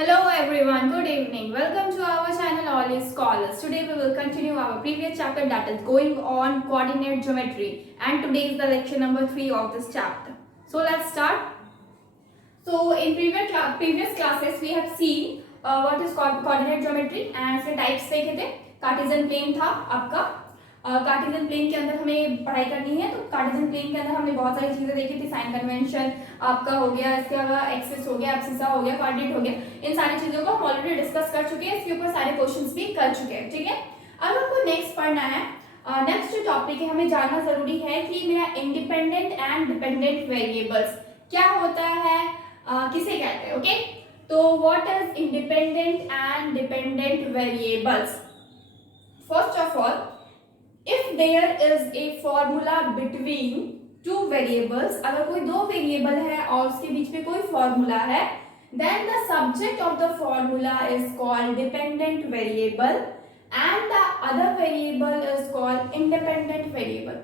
Hello everyone, good evening. Welcome to our channel All is Scholars. Today we will continue our previous chapter that is going on coordinate geometry, and today is the lecture number 3 of this chapter. So let's start. So in previous classes we have seen what is coordinate geometry and इसके types देखे थे. Cartesian plane था आपका. Cartesian plane के अंदर हमें पढ़ाई करनी है, तो कार्टेशियन प्लेन के अंदर हमने बहुत सारी चीजें देखी थी. साइन कन्वेंशन आपका हो गया, इसके अलावा एक्सिस हो गया, एब्सिसा हो गया, कोऑर्डिनेट हो गया. इन सारी चीजों को हम ऑलरेडी डिस्कस कर चुके हैं. इसके ऊपर सारे क्वेश्चंस भी कर चुके हैं. ठीक है, अब हमको नेक्स्ट पढ़ना है. नेक्स्ट जो टॉपिक है हमें जानना जरूरी है कि मेरा इंडिपेंडेंट एंड डिपेंडेंट वेरिएबल्स क्या होता है, किसे कहते हैं. ओके, तो what is independent and dependent variables. First of all, if there is a formula between two variables, अगर कोई दो वेरिएबल है और उसके बीच में कोई फॉर्मूला है, then the subject of the formula is called dependent variable and the other variable is called independent variable.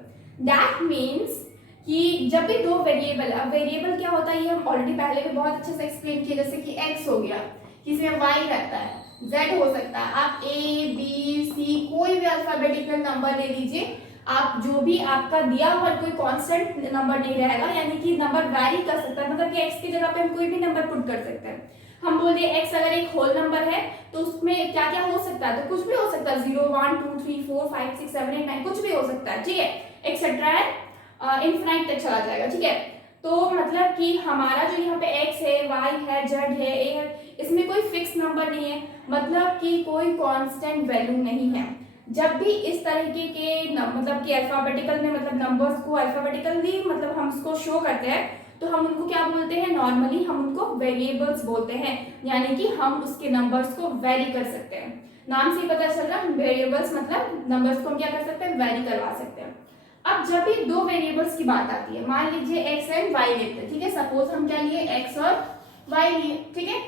That means कि जब भी दो वेरिएबल, अब वेरिएबल क्या होता है ये हम ऑलरेडी पहले भी बहुत अच्छे से एक्सप्लेन किया. जैसे कि x हो गया, किसी में y रहता है, z हो सकता है, आप a b c कोई भी अल्फाबेटिकल नंबर ले लीजिए. आप जो भी आपका दिया हुआ कोई कांस्टेंट नंबर नहीं रहेगा, यानी कि नंबर वैरी कर सकता है. मतलब कि x की जगह पे हम कोई भी नंबर पुट कर सकते हैं. हम बोल दिए x अगर एक होल नंबर है तो उसमें क्या क्या हो सकता है, तो कुछ भी हो सकता है. 0 1 2 3 4 5 6 7 8 9 कुछ भी हो सकता है. ठीक है, एक्सेट्रा इनफिनाइट तक चला जाएगा. ठीक है, तो मतलब कि हमारा जो यहाँ पे x है, y है, z है, a है, इसमें कोई फिक्स नंबर नहीं है. मतलब कि कोई कांस्टेंट वैल्यू नहीं है. जब भी इस तरीके के मतलब कि अल्फाबेटिकल में, मतलब नंबर्स को अल्फाबेटिकली मतलब हम इसको शो करते हैं, तो हम उनको क्या बोलते हैं, नॉर्मली हम उनको वेरिएबल्स बोलते हैं. यानी कि हम उसके नंबर्स को वेरी कर सकते हैं. नाम से ही पता चल रहा है, वेरिएबल्स मतलब नंबर्स को हम क्या कर सकते हैं, वेरी करवा सकते हैं. अब जब भी दो वेरिएबल्स की बात आती है, मान लीजिए x एंड y लेते हैं. ठीक है, सपोज हम क्या लिए, x और y लिए. ठीक है,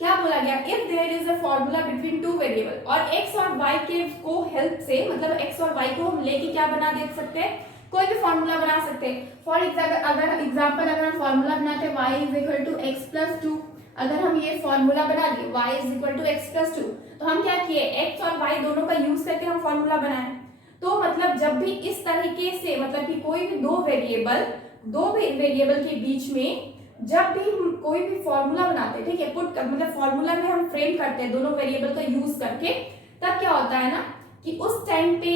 क्या बोला गया, if there is a formula between two variable, और x और y के को हेल्प से, मतलब x और y को हम लेके क्या बना दे सकते हैं, कोई भी फॉर्मूला बना सकते हैं. फॉर एग्जांपल अगर हम फॉर्मूला बनाते हैं y is equal to x plus 2, अगर हम ये फॉर्मूला बना लिए y is equal to x plus 2, तो हम क्या किए, x और y दोनों का यूज करके हम फॉर्मूला बनाए. तो मतलब जब भी इस तरीके से, मतलब कि कोई भी दो वेरिएबल के बीच में जब भी हम कोई भी फॉर्मूला बनाते हैं, ठीक है, पुट कर मतलब फॉर्मूला में हम फ्रेम करते हैं दोनों वेरिएबल का यूज करके, तब क्या होता है ना कि उस टाइम पे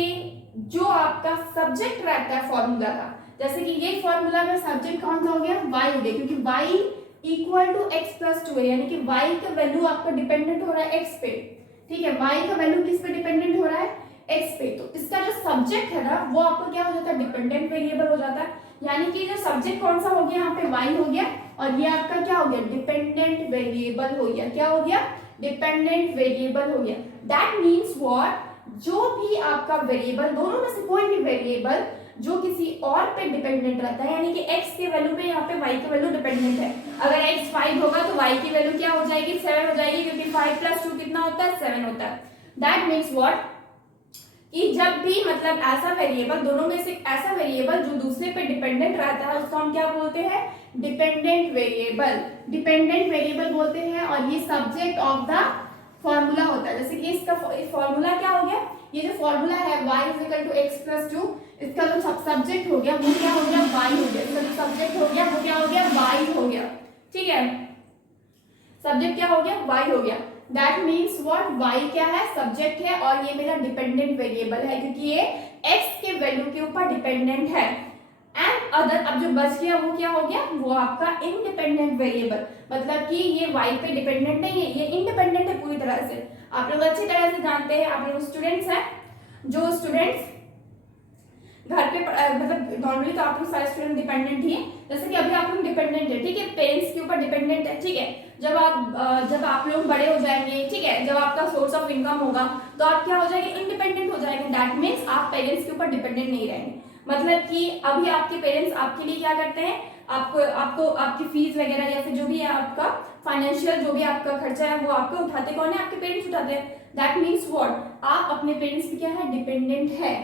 जो आपका सब्जेक्ट रहता है फॉर्मूला का, जैसे कि ये फॉर्मूला में सब्जेक्ट कौन सा हो गया, y हो गया, क्योंकि y equal to x plus 2 है. यानी कि y का वैल्यू आपका डिपेंडेंट हो रहा है x पे. ठीक है, y का वैल्यू किस पे डिपेंडेंट हो रहा है, x पे. तो इसका जो सब्जेक्ट है ना वो आपको क्या हो जाता है, डिपेंडेंट वेरिएबल हो जाता है. यानी कि जो सब्जेक्ट कौन सा हो गया, यहाँ पे y हो गया, और ये आपका क्या हो गया, डिपेंडेंट वेरिएबल हो गया. क्या हो गया, डिपेंडेंट वेरिएबल हो गया. दैट मीन्स व्हाट, जो भी आपका वेरिएबल, दोनों में से कोई भी वेरिएबल जो किसी और पे डिपेंडेंट रहता है, यानी कि x के वैल्यू पे यहाँ पे y की वैल्यू डिपेंडेंट है. अगर x 5 होगा तो y की वैल्यू क्या हो जाएगी, 7 हो जाएगी, क्योंकि 5 प्लस 2 कितना होता है, 7 होता है. दैट मीन्स व्हाट, कि जब भी मतलब ऐसा वेरिएबल, दोनों में से ऐसा वेरिएबल जो दूसरे पे डिपेंडेंट रहता है, उसको हम क्या बोलते हैं, डिपेंडेंट वेरिएबल. डिपेंडेंट वेरिएबल बोलते हैं, और ये सब्जेक्ट ऑफ द फॉर्मूला होता है. जैसे कि इसका फॉर्मूला क्या हो गया, ये जो फॉर्मूला है y is equal to x plus 2, इसका जो सब्जेक्ट हो गया वो क्या हो गया, y हो गया. इसका जो सब्जेक्ट हो गया वो क्या हो गया, y हो गया. ठीक है, सब्जेक्ट क्या हो गया, y हो गया. दैट मीन्स व्हाट, y क्या है, सब्जेक्ट है, और ये मेरा डिपेंडेंट वेरिएबल है क्योंकि ये x के वैल्यू के ऊपर डिपेंडेंट है. एंड अदर, अब जो बच गया वो क्या हो गया, वो आपका इंडिपेंडेंट वेरिएबल. मतलब कि ये y पे डिपेंडेंट नहीं है, ये इंडिपेंडेंट है पूरी तरह से. आप लोग अच्छी तरह से जानते हैं, आप लोग स्टूडेंट्स हैं, जो स्टूडेंट्स घर पे मतलब नॉर्मली तो आप लोग सारे स्टूडेंट डिपेंडेंट ही हैं. जैसे कि अभी आप लोग डिपेंडेंट है, ठीक है, पेरेंट्स के ऊपर डिपेंडेंट है. ठीक है, जब आप लोग बड़े हो जाएंगे, ठीक है, जब आपका सोर्स ऑफ इनकम होगा, तो आप क्या हो जाएंगे, इंडिपेंडेंट हो जाएंगे. दैट मीन्स आप पेरेंट्स के ऊपर डिपेंडेंट नहीं रहेंगे. मतलब कि अभी आपके पेरेंट्स आपके लिए क्या करते हैं, आपको आपकी फीस वगैरह या फिर जो भी है आपका फाइनेंशियल जो भी आपका खर्चा है वो आपको उठाते कौन है, आपके पेरेंट्स उठाते हैं. दैट मीन्स व्हाट, आप अपने पेरेंट्स पे क्या है, डिपेंडेंट है.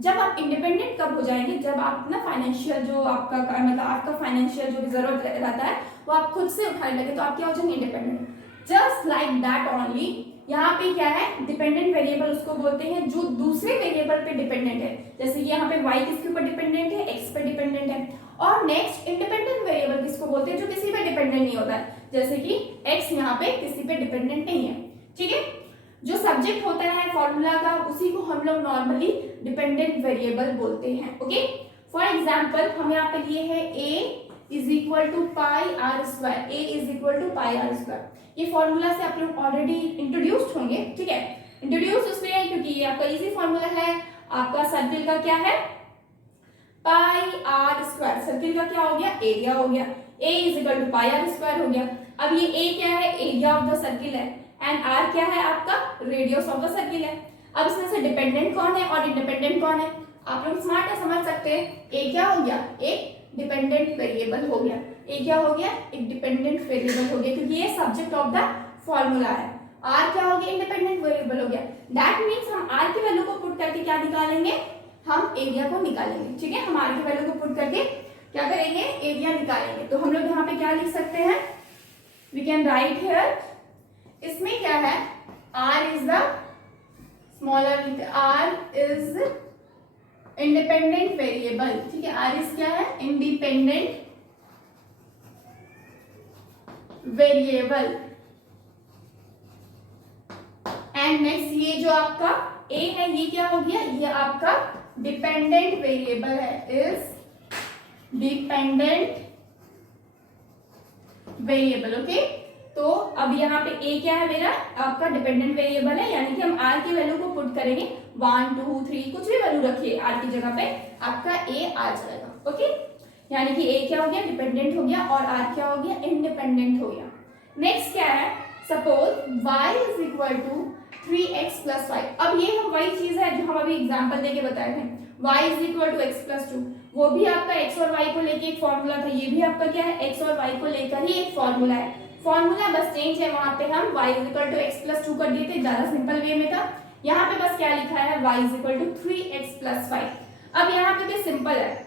जब आप इंडिपेंडेंट कब हो जाएंगे, जब आप ना फाइनेंशियल जो आपका मतलब आपका फाइनेंशियल जो भी जरूरत रहता है वो आप खुद से उठाने लगे, तो आप क्या हो जाएंगे, independent. Just like that only. यहाँ पे क्या है, डिपेंडेंट वेरिएबल उसको बोलते हैं जो दूसरे वेरिएबल पे डिपेंडेंट है। जैसे कि यहाँ पे y किसके ऊपर डिपेंडेंट है, x पे डिपेंडेंट है। और नेक्स्ट इंडिपेंडेंट वेरिएबल किसको बोलते हैं, जो किसी पे डिपेंडेंट नहीं होता है, जैसे कि x यहाँ पे किसी पे डिपेंडेंट नहीं है। ठीक है, जो सब्जेक्ट होता है फॉर्मूला का उसी को हम लोग नॉर्मली डिपेंडेंट वेरिएबल बोलते हैं। ओके, फॉर एग्जाम्पल हम यहाँ पे लिए है a is equal to pi are square, A is equal to pi are square. ये फॉर्मूला से आप लोग ऑलरेडी इंट्रोड्यूस्ड होंगे। ठीक है, इंट्रोड्यूस इसलिए है क्योंकि ये आपका इजी फॉर्मूला है। आपका सर्किल का क्या है, पाई आर स्क्वायर। सर्किल का क्या हो गया, एरिया हो गया। A is equal to pi are square हो गया। अब ये ए क्या है, एरिया ऑफ द सर्किल है, एंड आर क्या है, आपका रेडियस ऑफ द सर्किल है। अब इसमें से डिपेंडेंट कौन है और इंडिपेंडेंट कौन है, आप लोग स्मार्ट है, समझ सकते हैं। ए क्या हो गया, एक डिपेंडेंट वेरिएबल हो गया। ए क्या हो गया, एक डिपेंडेंट वेरिएबल हो गया, क्योंकि ये सब्जेक्ट ऑफ द फॉर्मूला है। आर क्या हो गया, इंडिपेंडेंट वेरिएबल हो गया। दैट मीन्स हम आर की वैल्यू को पुट करके क्या निकालेंगे, हम एरिया को निकालेंगे। ठीक है, हम आर की वैल्यू को पुट करके क्या करेंगे, एरिया निकालेंगे। तो हम लोग यहाँ पे क्या लिख सकते हैं, वी कैन राइट हियर, इसमें क्या है, r is the smaller, r is independent variable. ठीक है, आर इज क्या है, इंडिपेंडेंट वेरिएबल। एंड नेक्स्ट ये जो आपका ए है ये क्या हो गया, ये आपका डिपेंडेंट वेरिएबल है, इज डिपेंडेंट वेरिएबल। ओके, तो अब यहाँ पे ए क्या है, मेरा आपका डिपेंडेंट वेरिएबल है, यानी कि हम आर की वैल्यू को पुट करेंगे 1 2 3 कुछ भी वैल्यू रखिए आर की जगह पे, आपका ए आ जाएगा। ओके, यानी कि ए क्या हो गया, डिपेंडेंट हो गया, और आर क्या हो गया, इंडिपेंडेंट हो गया। नेक्स्ट क्या है, suppose y is equal to 3x plus 5। अब ये हम वही चीज है जो हम अभी एग्जांपल देके बताए थे, y is equal to x plus 2। वो भी आपका x और y को लेके एक फॉर्मूला था, ये भी आपका क्या है, x और y को लेकर ही एक फॉर्मूला है। फॉर्मूला बस चेंज है, वहां पे हम y is equal to x plus 2 कर दिए थे, ज्यादा सिंपल वे में था। यहाँ पे बस क्या लिखा है, y is equal to 3x plus 5। अब यहाँ पे भी सिंपल है,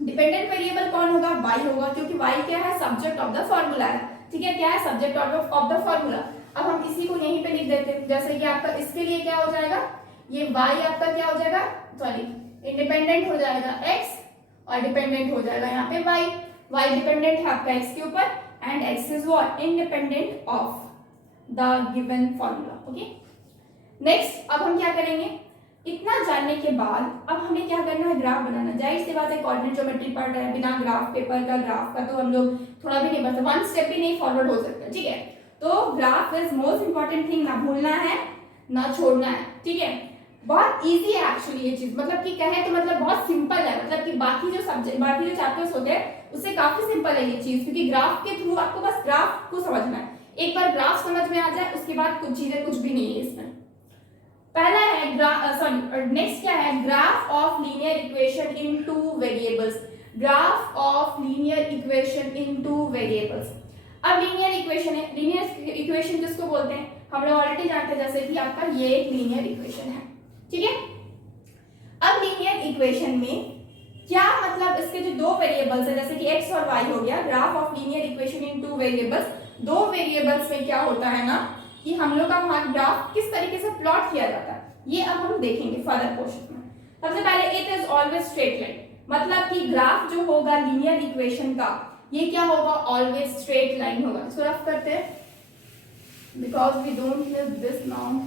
डिपेंडेंट वेरिएबल कौन होगा, y होगा, क्योंकि y क्या है, सब्जेक्ट ऑफ द फॉर्मूला है। ठीक है, क्या है, सब्जेक्ट ऑफ द फॉर्मूला। अब हम इसी को यहीं पे लिख देते हैं, जैसे कि आपका इसके लिए क्या हो जाएगा, ये y आपका क्या हो जाएगा, सॉरी इंडिपेंडेंट हो जाएगा x और डिपेंडेंट हो जाएगा यहाँ पे y डिपेंडेंट है आपका x के ऊपर, and x is what, independent of the given formula. Okay, next अब हम क्या करेंगे, इतना जानने के बाद अब हमें क्या करना है, ग्राफ बनाना। जाहिर सी बात है, कोऑर्डिनेट ज्योमेट्री पढ़ रहे हैं, बिना ग्राफ पेपर का, ग्राफ का तो हम लोग थोड़ा भी नहीं बढ़, वन स्टेप भी नहीं फॉरवर्ड हो सकते। ठीक है, तो graph is most important thing, ना भूलना है ना छोड़ना है। ठीक है, बहुत इजी है एक्चुअली ये चीज, मतलब कि कहे तो मतलब बहुत सिंपल है, मतलब कि बाकी जो सब्जेक्ट, बाकी जो चैप्टर्स होते हैं उससे काफी सिंपल है ये चीज, क्योंकि ग्राफ के थ्रू आपको बस ग्राफ को समझना है। एक बार ग्राफ समझ में आ जाए उसके बाद कुछ चीजें कुछ भी नहीं है इसमें। पहला है नेक्स्ट क्या है, graph of linear equation in two variables. Graph of linear equation in two variables. अब लीनियर इक्वेशन है, लीनियर इक्वेशन किसको बोलते हैं, हम लोग ऑलरेडी जानते हैं, जैसे कि आपका ये एक लीनियर इक्वेशन है। ठीक है, अब लीनियर इक्वेशन में क्या मतलब, इसके जो दो वेरिएबल्स है, जैसे कि x और y हो गया, graph of linear equation in two variables. दो वेरिएबल्स में क्या होता है ना, कि हम लोग का वहां ग्राफ किस तरीके से प्लॉट किया जाता है, ये अब हम देखेंगे फर्दर क्वेश्चन में। सबसे पहले it is always straight line, मतलब कि ग्राफ जो होगा लीनियर इक्वेशन का, ये क्या होगा, ऑलवेज स्ट्रेट लाइन होगा। इसको रफ करते हैं, because we don't use this now.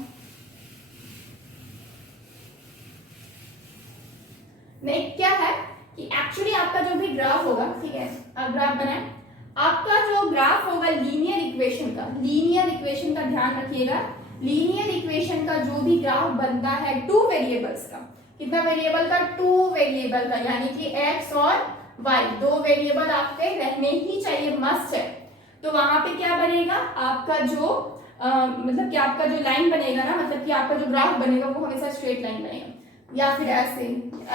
Next क्या है कि एक्चुअली आपका जो भी ग्राफ होगा, ठीक है, अब ग्राफ बनाए, आपका जो ग्राफ होगा लीनियर इक्वेशन का, लीनियर इक्वेशन का ध्यान रखिएगा, लीनियर इक्वेशन का जो भी ग्राफ बनता है टू वेरिएबल्स का, कितना वेरिएबल का, टू वेरिएबल का, यानी कि x और y, दो वेरिएबल आपके रहने ही चाहिए, मस्ट है। तो वहां पे क्या बनेगा, आपका जो मतलब कि आपका जो लाइन बनेगा ना, मतलब कि आपका जो ग्राफ बनेगा वो हमेशा स्ट्रेट लाइन बनेगा, या फिर ऐसे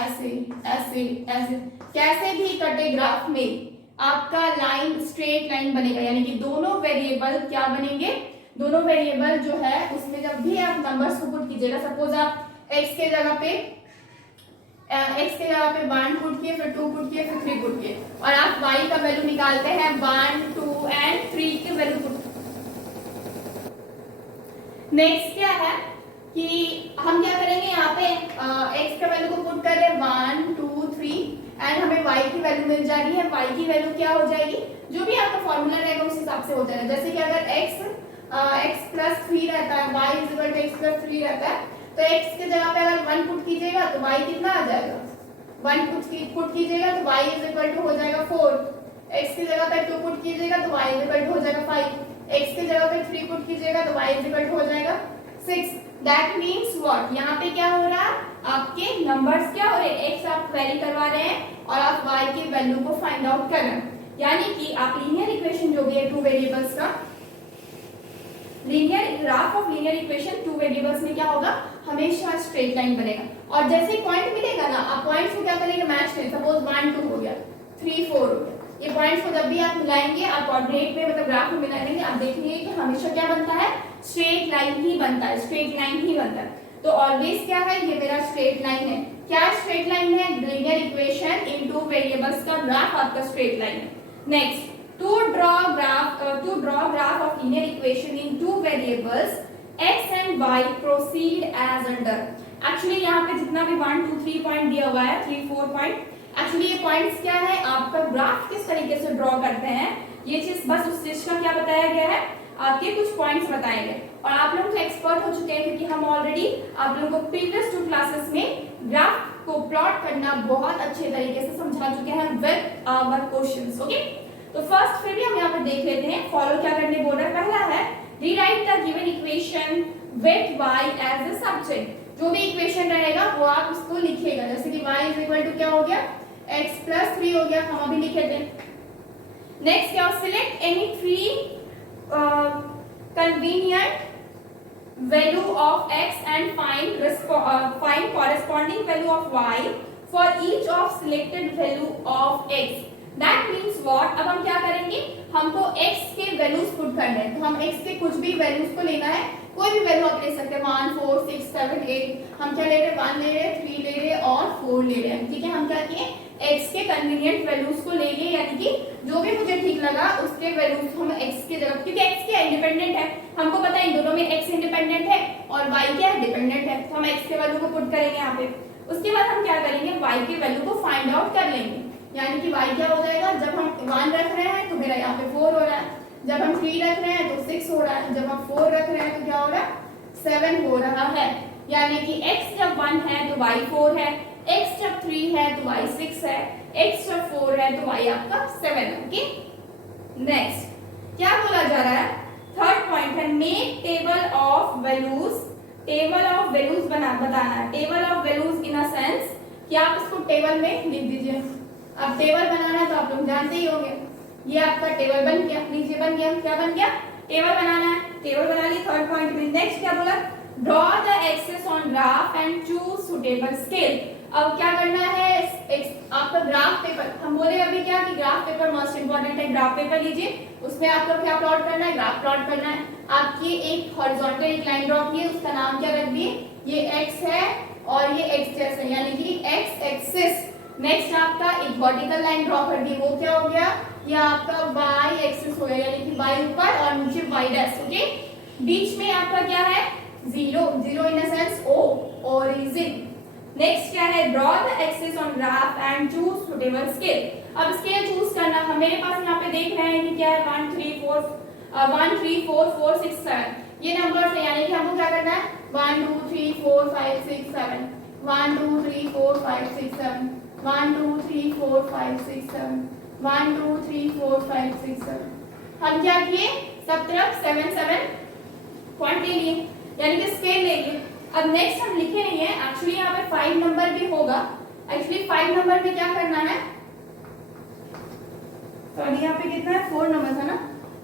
ऐसे ऐसे ऐसे, कैसे भी कटे ग्राफ में आपका लाइन स्ट्रेट लाइन बनेगा, यानी कि दोनों वेरिएबल क्या बनेंगे, दोनों वेरिएबल जो है उसमें जब भी आप नंबर्स को पुट कीजिएगा, सपोज आप x के जगह पे 1 पुट किए, फिर 2 पुट किए, फिर 3 पुट किए, और आप y का वैल्यू निकालते हैं 1 2 एंड 3 के वैल्यू पुट, नेक्स्ट क्या है कि हम क्या करेंगे, यहाँ पे x का वैल्यू को पुट कर रहे हैं 1 2 3 एंड हमें y की वैल्यू मिल जा रही है। y की वैल्यू क्या हो जाएगी, जो भी आपका फॉर्मूला रहेगा उस हिसाब से हो जाएगा। जैसे कि अगर x प्लस 3 रहता है, y equal to x plus 3 रहता है, तो x के जगह पे अगर 1 पुट कीजिएगा तो y कितना आ जाएगा, 1 पुट कीजिएगा तो y इक्वल टू हो जाएगा 4, x की जगह पे 2 पुट कीजिएगा तो y इक्वल टू हो जाएगा 5, x की जगह पे 3 पुट कीजिएगा तो y इक्वल टू हो जाएगा 6। दैट मीन्स व्हाट, यहाँ पे क्या हो रहा है, आपके नंबर्स क्या हो रहे हैं, x आप वेरी करवा रहे हैं और आप y की वैल्यू को फाइंड आउट कर रहे हैं। यानी कि आप लीनियर इक्वेशन जो भी है टू वेरिएबल्स का, linear graph of linear equation two variables में क्या होगा, हमेशा स्ट्रेट लाइन बनेगा। और जैसे पॉइंट मिलेगा ना, आप पॉइंट्स को क्या करेंगे, मैच करें। सपोज 1 2 हो गया, 3 4 हो गया, ये पॉइंट्स को जब भी आप मिलाएंगे, आप कोऑर्डिनेट में मतलब ग्राफ में मिलाएंगे, आप देखेंगे कि हमेशा क्या बनता है, स्ट्रेट लाइन ही बनता है, स्ट्रेट लाइन ही बनता है। तो ऑलवेज क्या है, ये मेरा स्ट्रेट लाइन है। क्या स्ट्रेट लाइन है, linear equation in two variables का ग्राफ आपका स्ट्रेट लाइन है। Next, to draw graph of linear equation in two variables x and y proceed as under। Actually यहाँ पे जितना भी 1 2 3 पॉइंट दिया हुआ है, 3 4 पॉइंट, एक्चुअली ये पॉइंट्स क्या है, आपका ग्राफ किस तरीके से ड्रॉ करते हैं, ये चीज बस उस चीज का क्या बताया गया है, आपके कुछ पॉइंट्स बताए गए। और आप लोग तो एक्सपर्ट हो चुके हैं क्योंकि हम ऑलरेडी आप लोगों को प्रीवियस 2 क्लासेस में ग्राफ को प्लॉट करना बहुत अच्छे तरीके से समझा चुके हैं विद आवर क्वेश्चंस। ओके, तो फर्स्ट फिर भी हम यहाँ पर देख लेते हैं, फॉलो क्या करने बोल रहा है। पहला है rewrite the given equation with y as a subject. जो भी इक्वेशन रहेगा वो आप उसको लिखिएगा। जैसे कि y इज इक्वल टू क्या हो गया, x प्लस 3 हो गया, हम अभी लिखे थे। नेक्स्ट क्या, select any 3 convenient value of x and find corresponding value of y for each of selected value of x। That means what, अब हम क्या करेंगे, हमको x के वैल्यूज पुट करने हैं। तो हम x के कुछ भी वैल्यूज को लेना है, कोई भी वैल्यू आप ले सकते हैं, 1 4 6 7 8। हम क्या ले रहे हैं, 1 ले रहे हैं, 3 ले रहे हैं और 4 ले रहे हैं। ठीक है, हम क्या किए, x के कन्वीनियंट वैल्यूज को ले लिए, यानी कि जो भी मुझे ठीक लगा उसके वैल्यूज को हम x के जगह, क्योंकि x क्या इंडिपेंडेंट है, हमको पता है इन दोनों में x इंडिपेंडेंट है और y क्या है, डिपेंडेंट है। तो हम x के वैल्यू को पुट करेंगे यहाँ पे। उसके बाद हम क्या करेंगे, y के वैल्यू को फाइंड आउट कर लेंगे। यानी कि y क्या हो जाएगा, जब हम 1 रख रहे हैं तो मेरा यहाँ पे 4 हो रहा है, जब हम 3 रख रहे हैं तो 6 हो रहा है, जब हम 4 रख रहे हैं तो क्या हो रहा है, 7 हो रहा है। यानी कि x जब 1 है तो y 4 है, x जब 3 है तो y 6 है, x जब 4 है तो y आपका 7 है। ओके, नेक्स्ट क्या बोला जा रहा है, थर्ड पॉइंट है make table of values. Table of values बताना है। Table of values in a sense कि आप इसको टेबल में लिख दीजिए। अब टेबल बनाना है तो आप लोग जानते ही होंगे, ये आपका टेबल बन गया, नीचे बन गया, क्या बन गया, टेबल बनाना है। टेबल बना ली थर्ड पॉइंट में। नेक्स्ट क्या बोला, draw the axes on graph and choose suitable scale. अब क्या करना है, आपका ग्राफ पेपर, हम बोले अभी क्या कि ग्राफ पेपर मोस्ट इंपोर्टेंट है। ग्राफ पेपर लीजिए, उसमें आपको क्या प्लॉट करना है, ग्राफ प्लॉट करना है। आपकी एक हॉरिजॉन्टल एक लाइन ड्रॉ की है, उसका नाम क्या रख दिए, ये x है और ये एक्सेस है, यानी कि x एक्सिस। नेक्स्ट आपका एक वर्टिकल लाइन ड्रॉ कर दी, वो क्या हो गया, ये आपका y एक्सिस हो गया, यानी कि y ऊपर और नीचे y डैश। ओके, बीच में आपका क्या है, 0 0 in a sense o, origin. Next क्या है, draw the axis on graph and choose suitable scale. अब स्केल चूज करना, हमारे पास यहाँ पे देख रहे हैं कि क्या है, 1 3 4 4 6 7 ये नंबर्स है, यानी कि हमको क्या करना है, 1 2 3 4 5 6 7 1 2 3 4 5 6 7 1 2 3 4 5 6 7 1 2 3 4 5 6 7। हम क्या किए, सब तरफ 7 7 पॉइंट ले लिए, यानी कि स्केल ले लिए। अब नेक्स्ट हम लिखे नहीं है, एक्चुअली यहाँ पे 5 नंबर भी होगा। एक्चुअली 5 नंबर में क्या करना है, सॉरी यहाँ पे कितना है, 4 नंबर था ना।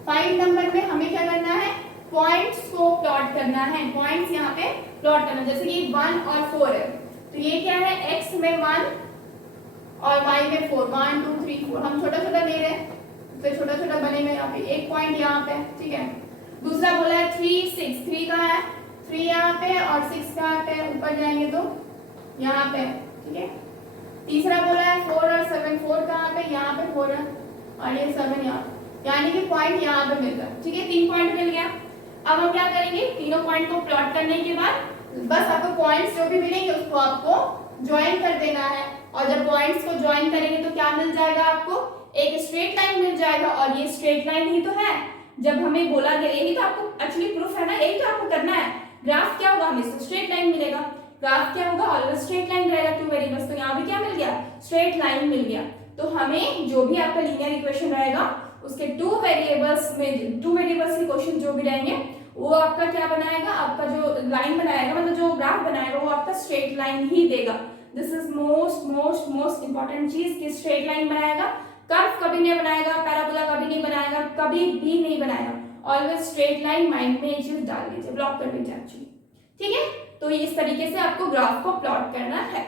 5 नंबर में हमें क्या करना है, पॉइंट्स को प्लॉट करना है। पॉइंट्स यहाँ पे प्लॉट करना, जैसे कि 1 और 4 है तो ये क्या है, x में 1 और y में 4, 1 2 3 4। हम छोटा छोटा ले रहे हैं तो छोटा छोटा बनेगा यहाँ पे, एक पॉइंट यहाँ पे, ठीक है। दूसरा बोला है 3 6, 3 कहाँ है, 3 यहाँ पे और 6 कहाँ पे, ऊपर जाएंगे तो यहाँ पे, ठीक है। तीसरा बोला है 4 और 7, 4 कहाँ पे, यहाँ पे 4 है और ये 7 यहाँ, यानी कि पॉइंट यहाँ पे मिल रहा है, ठीक है। 3 पॉइंट मिल गया। अब हम क्या करेंगे, तीनों पॉइंट को प्लॉट करने के बाद बस आपको पॉइंट्स जो भी मिलेंगे उसको आपको ज्वाइन कर देना है, और जब पॉइंट्स को ज्वाइन करेंगे तो क्या मिल जाएगा, आपको एक स्ट्रेट लाइन मिल जाएगा। और ये स्ट्रेट लाइन ही तो है, जब हमें बोला गया, यही तो आपको एक्चुअली प्रूफ है ना, यही तो आपको करना है। ग्राफ क्या होगा, हमें स्ट्रेट लाइन मिलेगा। ग्राफ क्या होगा, ऑलवेज स्ट्रेट लाइन रहेगा, टू वेरिएबल्स। तो यहाँ भी क्या मिल गया, स्ट्रेट लाइन मिल गया। तो हमें जो भी आपका लीनियर इक्वेशन रहेगा उसके टू वेरिएबल्स के क्वेश्चन जो भी रहेंगे वो आपका क्या बनाएगा, आपका जो लाइन बनाएगा, मतलब जो ग्राफ बनाएगा वो आपका स्ट्रेट लाइन ही देगा। दिस इज मोस्ट इंपॉर्टेंट चीज कि स्ट्रेट लाइन बनाएगा, कर्व कभी नहीं बनाएगा, पैराबोला कभी नहीं बनाएगा, कभी भी नहीं बनाएगा। ऑलवेज स्ट्रेट लाइन, माइंड में ये चीज डाल दीजिए, ब्लॉक कर दीजिए एक्चुअली, ठीक है। तो इस तरीके से आपको ग्राफ को प्लॉट करना है।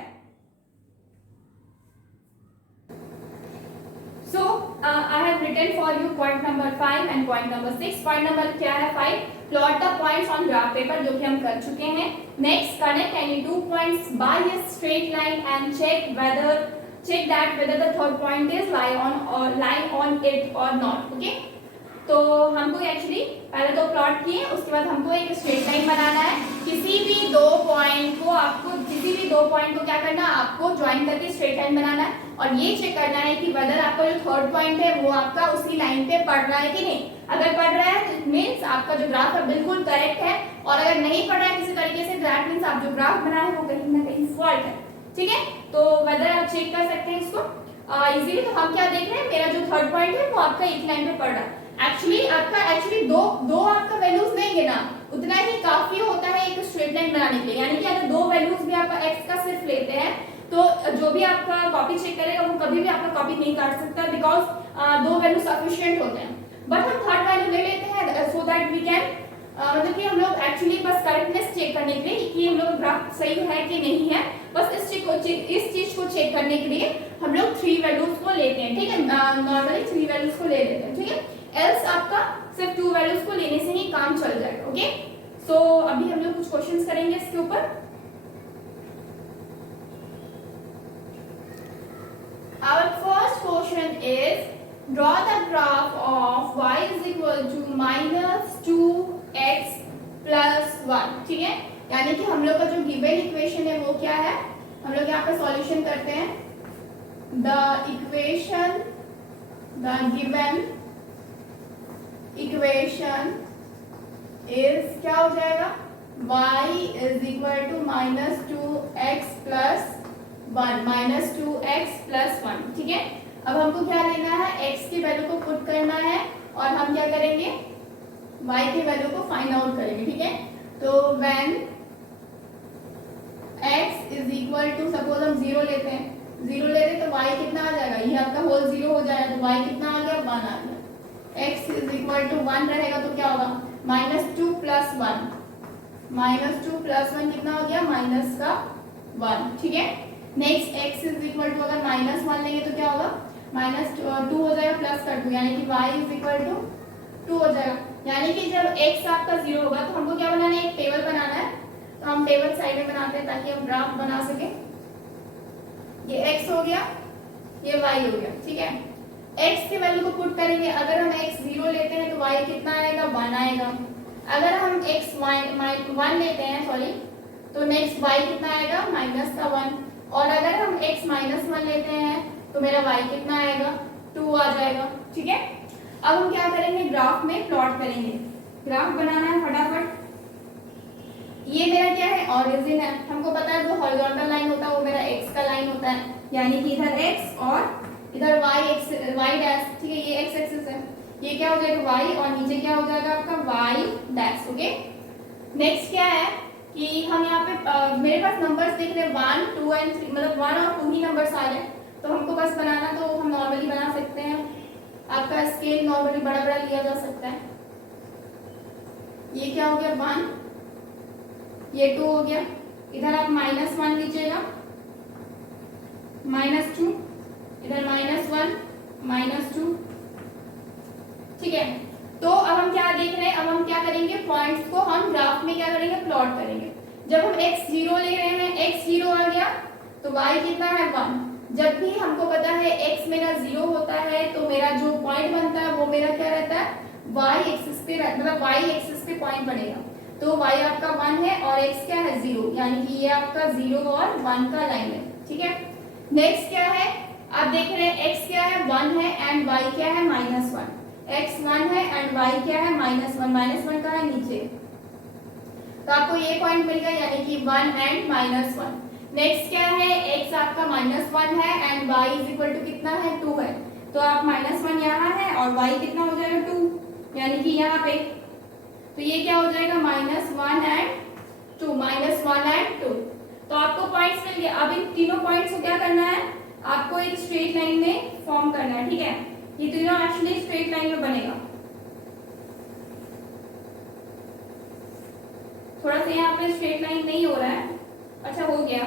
So I have written for you point number 5 and point number 6. Point number क्या है 5, plot the points on graph paper, जो कि हम कर चुके हैं। Next, connect any 2 points by a straight line and check that whether the third point is lie on it or not. Okay? तो हमको एक्चुअली पहले दो प्लॉट किए, उसके बाद हमको एक स्ट्रेट लाइन बनाना है। किसी भी दो पॉइंट को क्या करना है, आपको ज्वाइन करके स्ट्रेट लाइन बनाना है, और ये चेक करना है कि वेदर आपका जो थर्ड पॉइंट है वो आपका उसी लाइन पे पड़ रहा है कि नहीं। अगर पड़ रहा है तो इट मींस आपका जो ग्राफ है बिल्कुल करेक्ट है, और अगर नहीं पड़ रहा है किसी तरीके से दैट मींस आप जो ग्राफ बनाए हैं वो कहीं ना कहीं फॉल्ट है, ठीक है। तो वेदर आप चेक कर सकते हैं इसको इजीली। तो हम क्या देख रहे हैं, मेरा जो थर्ड पॉइंट है वो आपका एक लाइन पे पड़ रहा है। एक्चुअली दो आपका वैल्यूज लेंगे ना, उतना ही काफी होता है एक स्ट्रेट लाइन बनाने के लिए। यानी कि अगर दो वैल्यूज भी आपका x का सिर्फ लेते हैं तो जो भी आपका कॉपी चेक करेगा वो कभी भी आपका कॉपी नहीं काट सकता, बिकॉज दो वैल्यू सफिशिएंट होते हैं। बट हम थर्ड वैल्यू ले लेते हैं सो दैट वी कैन मतलब कि हम लोग एक्चुअली बस करेक्टनेस चेक करने के लिए कि हम लोग ग्राफ सही है कि नहीं है, बस इस चीज को चेक करने के लिए हम लोग 3 वैल्यूज को लेते हैं, ठीक है। नॉर्मली 3 वैल्यूज को ले लेते हैं, ठीक है। एल्स आपका सिर्फ 2 वैल्यूज को लेने से ही काम चल जाएगा। ओके, सो अभी हम लोग कुछ क्वेश्चंस करेंगे इसके ऊपर। Our first question is draw the graph of y is equal to -2x plus 1, ठीक है। यानी कि हम लोग का जो गिवन इक्वेशन है वो क्या है, हम लोग यहाँ पे सॉल्यूशन करते हैं। द गिवन इक्वेशन इज क्या हो जाएगा, y is equal to -2x plus 1, ठीक है। अब हमको क्या लेना है, x की वैल्यू को पुट करना है और हम क्या करेंगे, y की वैल्यू को फाइंड आउट करेंगे, ठीक है। तो when x is equal to, suppose हम 0 लेते हैं, 0 ले रहे तो y कितना आ जाएगा, ये आपका होल 0 हो जाएगा, तो y कितना आ गया, 1 आ गया। x इज इक्वल टू 1 रहेगा तो क्या होगा, -2 plus 1, -2 plus 1 कितना हो गया, -1, ठीक है। Next x is equal to, अगर -1 लेंगे तो क्या होगा, -2 हो जाएगा, प्लस कर दो, यानी कि y इज इक्वल टू 2 हो जाएगा। यानी कि जब x आपका 0 होगा तो हमको क्या बनाना है, एक टेबल बनाना है। तो हम टेबल साइड में बनाते हैं ताकि हम ग्राफ बना सके। ये x हो गया, ये y हो गया, ठीक है। x की वैल्यू को पुट करेंगे, अगर हम x 0 लेते हैं तो y कितना आएगा, 1 आएगा। अगर हम x 1 लेते हैं तो नेक्स्ट y कितना आएगा, -1। और अगर हम x -1 लेते हैं तो मेरा y कितना आएगा, 2 आ जाएगा, ठीक है। अब हम क्या करेंगे, ग्राफ में प्लॉट करेंगे। ग्राफ बनाना है फटाफट। ये मेरा क्या है, ऑरिजिन है। हमको पता है जो हॉरिजॉन्टल लाइन होता है वो मेरा x का लाइन होता है, यानी कि इधर x और इधर y डैश, ठीक है। ये x एक्सिस है, ये क्या हो जाएगा y, और नीचे क्या हो जाएगा आपका y डैश। ओके, नेक्स्ट क्या है कि हम यहाँ पे मेरे पास नंबर्स देख रहे हैं 1, 2 और 3, मतलब 1 और 2 ही नंबर्स आ रहे हैं। तो हमको बस बनाना, तो हम नॉर्मली बना सकते हैं। आपका स्केल नॉर्मली बड़ा बड़ा लिया जा सकता है। ये क्या हो गया, 1, ये 2 हो गया। इधर आप -1 लीजिएगा, -2, इधर -1, -2, ठीक है। तो अब हम क्या देख रहे हैं, अब हम क्या करेंगे, पॉइंट्स को हम ग्राफ में क्या करेंगे, प्लॉट करेंगे। जब हम x 0 ले रहे हैं, x 0 आ गया तो y कितना है, 1। जब भी हमको पता है x मेरा 0 होता है तो मेरा जो पॉइंट बनता है वो मेरा क्या रहता है, y एक्सिस पे मतलब y एक्सिस पे पॉइंट बनेगा। तो y आपका 1 है और x क्या है 0, यानी कि ये आपका 0 और 1 का लाइन है, ठीक है। नेक्स्ट क्या है, आप देख रहे हैं x क्या है 1 है एंड y क्या है -1। x 1 है एंड y क्या है -1 का है नीचे, तो आपको ये पॉइंट मिल गया यानी कि 1 एंड -1। नेक्स्ट क्या है, x आपका -1 है and y is equal to कितना है 2 है, तो आप -1 यहाँ है और y कितना हो जाएगा 2, यानी कि यहाँ पे, तो ये क्या हो जाएगा -1 एंड 2, -1 एंड 2। तो आपको पॉइंट्स मिल गए। अब इन तीनों पॉइंट्स को क्या करना है, आपको एक स्ट्रेट लाइन में फॉर्म करना है, ठीक है। ये तीनों एक्चुअली स्ट्रेट लाइन में बनेगा। थोड़ा सा यहाँ पे स्ट्रेट लाइन नहीं हो रहा है, अच्छा हो गया।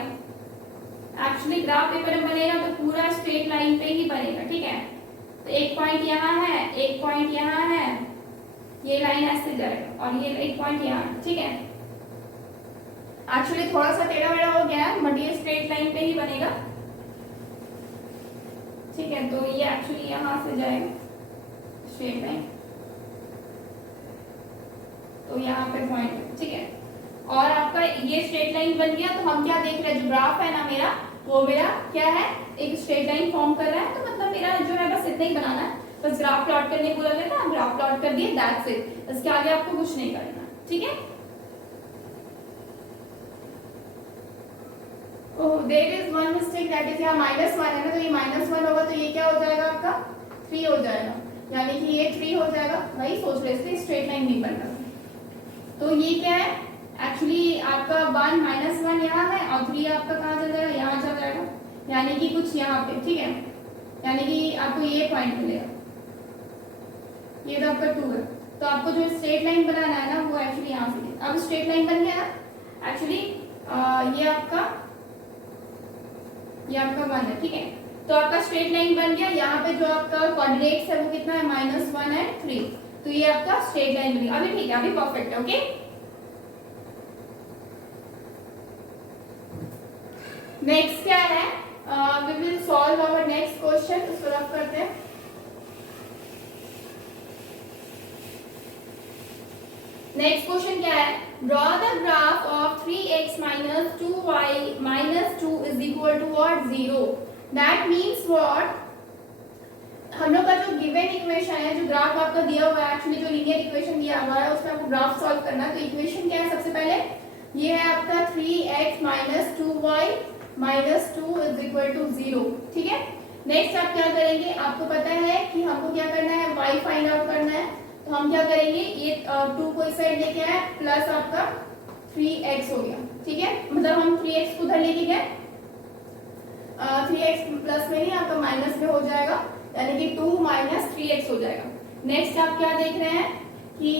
एक्चुअली ग्राफ पेपर में बनेगा तो पूरा स्ट्रेट लाइन पे ही बनेगा, ठीक है। तो एक पॉइंट यहाँ है, एक पॉइंट यहाँ है, ये लाइन ऐसे जाएगा और ये एक पॉइंट यहाँ, ठीक है। एक्चुअली थोड़ा सा टेढ़ा मेढ़ा हो गया है बट ये स्ट्रेट लाइन पे ही बनेगा, ठीक है। तो ये एक्चुअली यहाँ से जाएगा स्ट्रेट लाइन, तो यहाँ पे पॉइंट है, ठीक है। और आपका ये स्ट्रेट लाइन बन गया, तो हम क्या देख रहे हैं, जो ग्राफ है ना मेरा, वो मेरा क्या है एक स्ट्रेट लाइन फॉर्म कर रहा है। तो मतलब मेरा जो है बस इतना ही बनाना है, बस ग्राफ प्लॉट करने बोला गया था, ग्राफ प्लॉट कर दिए, दैट्स इट। इसके आगे आपको कुछ नहीं करना, ठीक है। Oh there is one mistake, that is यहाँ -1 है ना, तो ये -1 होगा तो ये क्या हो जाएगा आपका 3 हो जाएगा, यानी कि ये 3 हो जाएगा। वही सोच रहे थे स्ट्रेट लाइन नहीं बन रहा। तो ये क्या है एक्चुअली आपका 1 -1 यहाँ है और 3 आपका कहाँ चल जाएगा, यहाँ चल जाएगा, यानी कि कुछ यहाँ पे, ठीक है। यानी कि आपको ये पॉइंट मिलेगा, ये तो आपका 2 है। तो आपको जो स्ट्रेट लाइन बनाना है ना वो एक्चुअली यहाँ से, अब स्ट्रेट लाइन बन गया ना एक्चुअली, ये आपका 1 है, ठीक है। तो आपका स्ट्रेट लाइन बन गया। यहाँ पे जो आपका कोऑर्डिनेट्स है वो कितना है -1 एंड 3, तो ये आपका स्ट्रेट लाइन बन गया। अभी ठीक है, अभी परफेक्ट है, ओके। नेक्स्ट क्या है, we will solve our next question, उसको रफ करते हैं। नेक्स्ट क्वेश्चन क्या है, draw the graph of 3x - 2y - 2 is equal to what 0। That means what, हम लोग का जो गिवन इक्वेशन है, जो ग्राफ आपका दिया हुआ है, एक्चुअली जो लीनियर इक्वेशन दिया हुआ है उसमें आपको ग्राफ सॉल्व करना है। तो इक्वेशन क्या है, सबसे पहले ये है आपका 3x - 2y - 2 is equal to 0, ठीक है। नेक्स्ट आप क्या करेंगे, आपको पता है कि हमको क्या करना है, y फाइंड आउट करना है। तो हम क्या करेंगे, ये 2 को इस साइड लेके आए प्लस आपका 3x हो गया, ठीक है। मतलब हम 3x को उधर लेके गए, 3x प्लस में नहीं आपका माइनस में हो जाएगा, यानी कि 2 - 3x हो जाएगा। नेक्स्ट आप क्या देख रहे हैं कि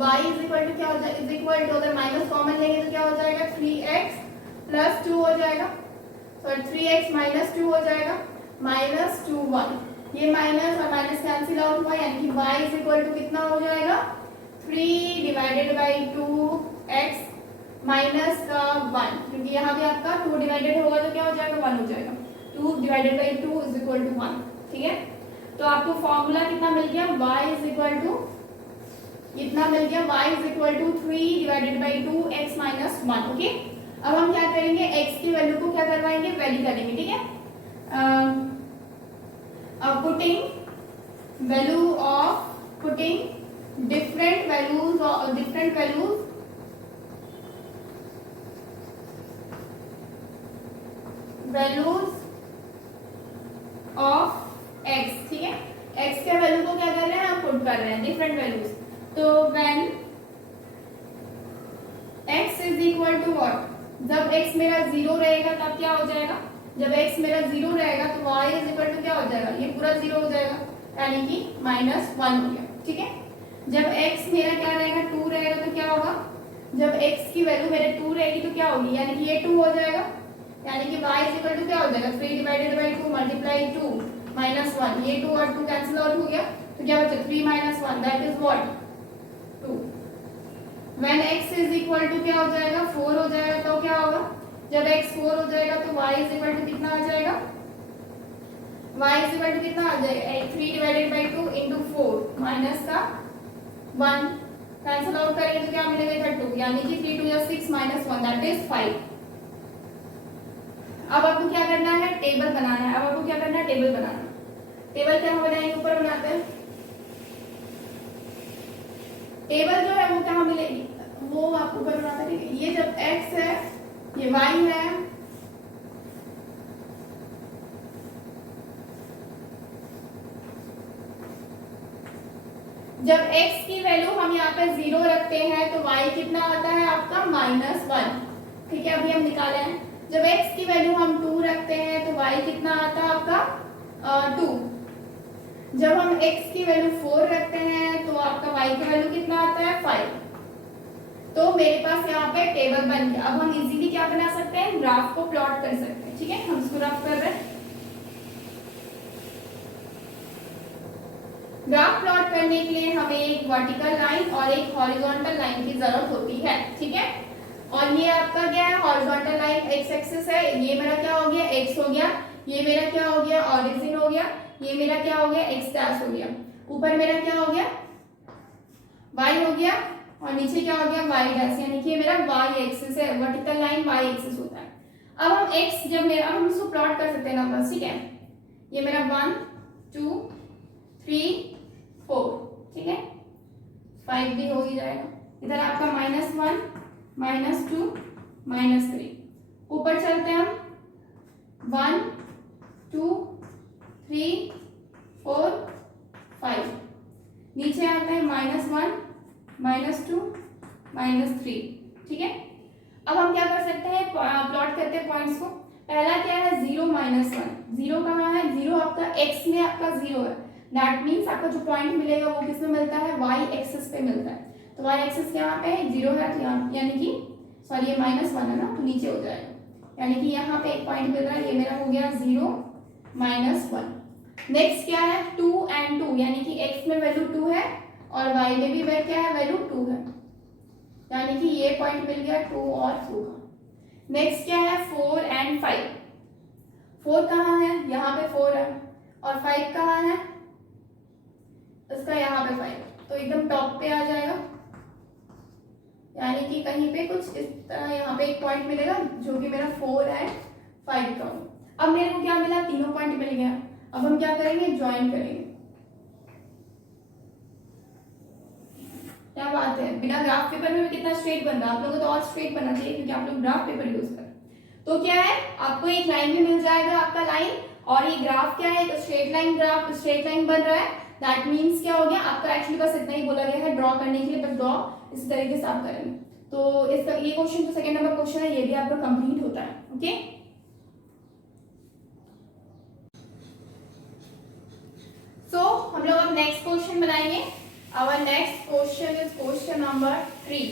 y इज इक्वल टू क्या हो जाएगा, इज इक्वल टू अगर माइनस कॉमन लेंगे तो क्या हो जाएगा 3x प्लस 2 हो जाएगा, सॉरी 3x - 2 हो जाएगा, -2y, ये माइनस और माइनस कैंसिल आउट हुआ, यानी कि y इज इक्वल टू कितना हो जाएगा 3 डिवाइडेड बाई 2x माइनस का 1, क्योंकि यहाँ भी आपका 2 डिवाइडेड होगा तो क्या हो जाएगा 1 हो जाएगा, 2 divided by 2 is equal to 1, ठीक है। तो आपको फॉर्मूला कितना मिल गया, y इज इक्वल टू इतना मिल गया, y is equal to 3 divided by 2x minus 1, okay. अब हम क्या करेंगे, x की वैल्यू को क्या करवाएंगे, वैल्यू करेंगे, ठीक है। Putting value of putting different values of x, ठीक है। x के वैल्यू को क्या कर रहे हैं, हम पुट कर रहे हैं डिफरेंट वैल्यूज। तो when x is equal to what, जब x मेरा 0 रहेगा तब क्या हो जाएगा, जब x मेरा 0 रहेगा तो y इज इक्वल टू क्या हो जाएगा, ये पूरा 0 हो जाएगा, यानी कि -1 हो गया, ठीक है। जब x मेरा क्या रहेगा 2 रहेगा तो क्या होगा, जब x की वैल्यू मेरे 2 रहेगी तो क्या होगी, यानी कि ये 2 हो जाएगा, यानी कि y इज इक्वल टू क्या हो जाएगा 3 डिवाइडेड बाई 2 मल्टीप्लाई 2 -1, ये 2 और 2 कैंसिल आउट हो गया, तो क्या बचा 3 - 1, that is what 2। When x is equal to क्या हो जाएगा 4 हो जाएगा, तो क्या होगा, जब x 4 हो जाएगा तो y इज इक्वल टू कितना आ जाएगा, y इज इक्वल टू कितना आ जाएगा 3 डिवाइडेड बाई 2 इंटू 4 माइनस का 1 कैंसिल आउट करेंगे तो क्या मिलेगा इधर 2, यानी कि 3 2 या 6 माइनस 1 दैट इज 5। अब आपको क्या करना है, टेबल बनाना है। अब आपको क्या करना है, टेबल बनाना है। टेबल क्या हम बनाएंगे, ऊपर बनाते हैं। टेबल जो है वो क्या मिलेगी, वो आप ऊपर बनाते हैं। ये जब x है, ये y है, जब x की वैल्यू हम यहाँ पे 0 रखते हैं तो y कितना आता है आपका -1। ठीक है, अभी हम निकाले हैं। जब x की वैल्यू हम 2 रखते हैं तो y कितना आता है आपका 2। जब हम x की वैल्यू 4 रखते हैं तो आपका y की वैल्यू कितना आता है 5। तो मेरे पास यहाँ पे टेबल बन गया। अब हम इजीली क्या बना सकते हैं, ग्राफ को प्लॉट कर सकते हैं। ठीक है, हम इसको ग्राफ कर रहे हैं। ग्राफ प्लॉट करने के लिए हमें एक वर्टिकल लाइन और एक हॉरिजॉन्टल लाइन की जरूरत होती है। ठीक है, और ये आपका क्या है, हॉरिजॉन्टल लाइन एक्स एक्सिस है। ये मेरा क्या हो गया, एक्स हो गया। ये मेरा क्या हो गया, ऑरिजिन हो गया। ये मेरा क्या हो गया, एक्स डैश हो गया। ऊपर मेरा क्या हो गया, वाई हो गया, और नीचे क्या हो गया, वाई डैश, यानी कि ये मेरा वाई एक्सिस है। वर्टिकल लाइन वाई एक्सिस होता है। अब हम एक्स जब मेरा, अब हम इसको प्लॉट कर सकते हैं नंबर। ठीक है, ये मेरा 1 2 3 4, ठीक है, 5 भी हो ही जाएगा। इधर आपका -1 -2 -3। ऊपर चलते हैं हम 1 2 3 4 5। नीचे आता है -1 -2 -3। ठीक है, अब हम क्या कर सकते हैं, प्लॉट करते हैं पॉइंट्स को। पहला क्या है, 0 -1। 0 कहाँ है, 0 आपका x में आपका 0 है। दैट मीन्स आपका जो पॉइंट मिलेगा वो किस में मिलता है, y एक्सिस पे मिलता है। तो y एक्सिस यहाँ पे 0 है, तो यहाँ यानी कि सॉरी ये -1 है ना, तो नीचे हो जाएगा। यानी कि यहाँ पे एक पॉइंट मिल रहा है, ये मेरा हो गया 0 -1। नेक्स्ट क्या है, 2 and 2, यानी कि x में वैल्यू 2 है और y में भी क्या है, वैल्यू 2 है। यानी कि ये पॉइंट मिल गया 2 और 2 का। नेक्स्ट क्या है, 4 and 5। 4 कहाँ है, यहाँ पे 4 है, और 5 कहाँ है, इसका यहाँ पे 5, तो एकदम टॉप पे आ जाएगा। यानी कि कहीं पे कुछ इस तरह यहाँ पे एक पॉइंट मिलेगा जो कि मेरा 4 है 5 का। अब मेरे को क्या मिला, तीनों पॉइंट मिल गया। अब हम क्या करेंगे, ज्वाइन करेंगे। क्या बात है, बिना ग्राफ पेपर में कितना स्ट्रेट बन रहा है। आप लोगों को तो और स्ट्रेट बनना चाहिए क्योंकि आप लोग ग्राफ पेपर यूज कर। तो क्या है, आपको एक लाइन में मिल जाएगा आपका लाइन, और ये ग्राफ क्या है, एक straight line, graph straight line बन रहा है। दैट मीन्स क्या हो गया आपका, एक्चुअली बस इतना ही बोला गया है ड्रॉ करने के लिए, बस ड्रॉ इस तरीके से आप करेंगे। तो इसका ये क्वेश्चन जो सेकंड नंबर क्वेश्चन है ये भी आपका कंप्लीट होता है। ओके, सो हम लोग अब नेक्स्ट क्वेश्चन बनाएंगे। Our next question is question number 3।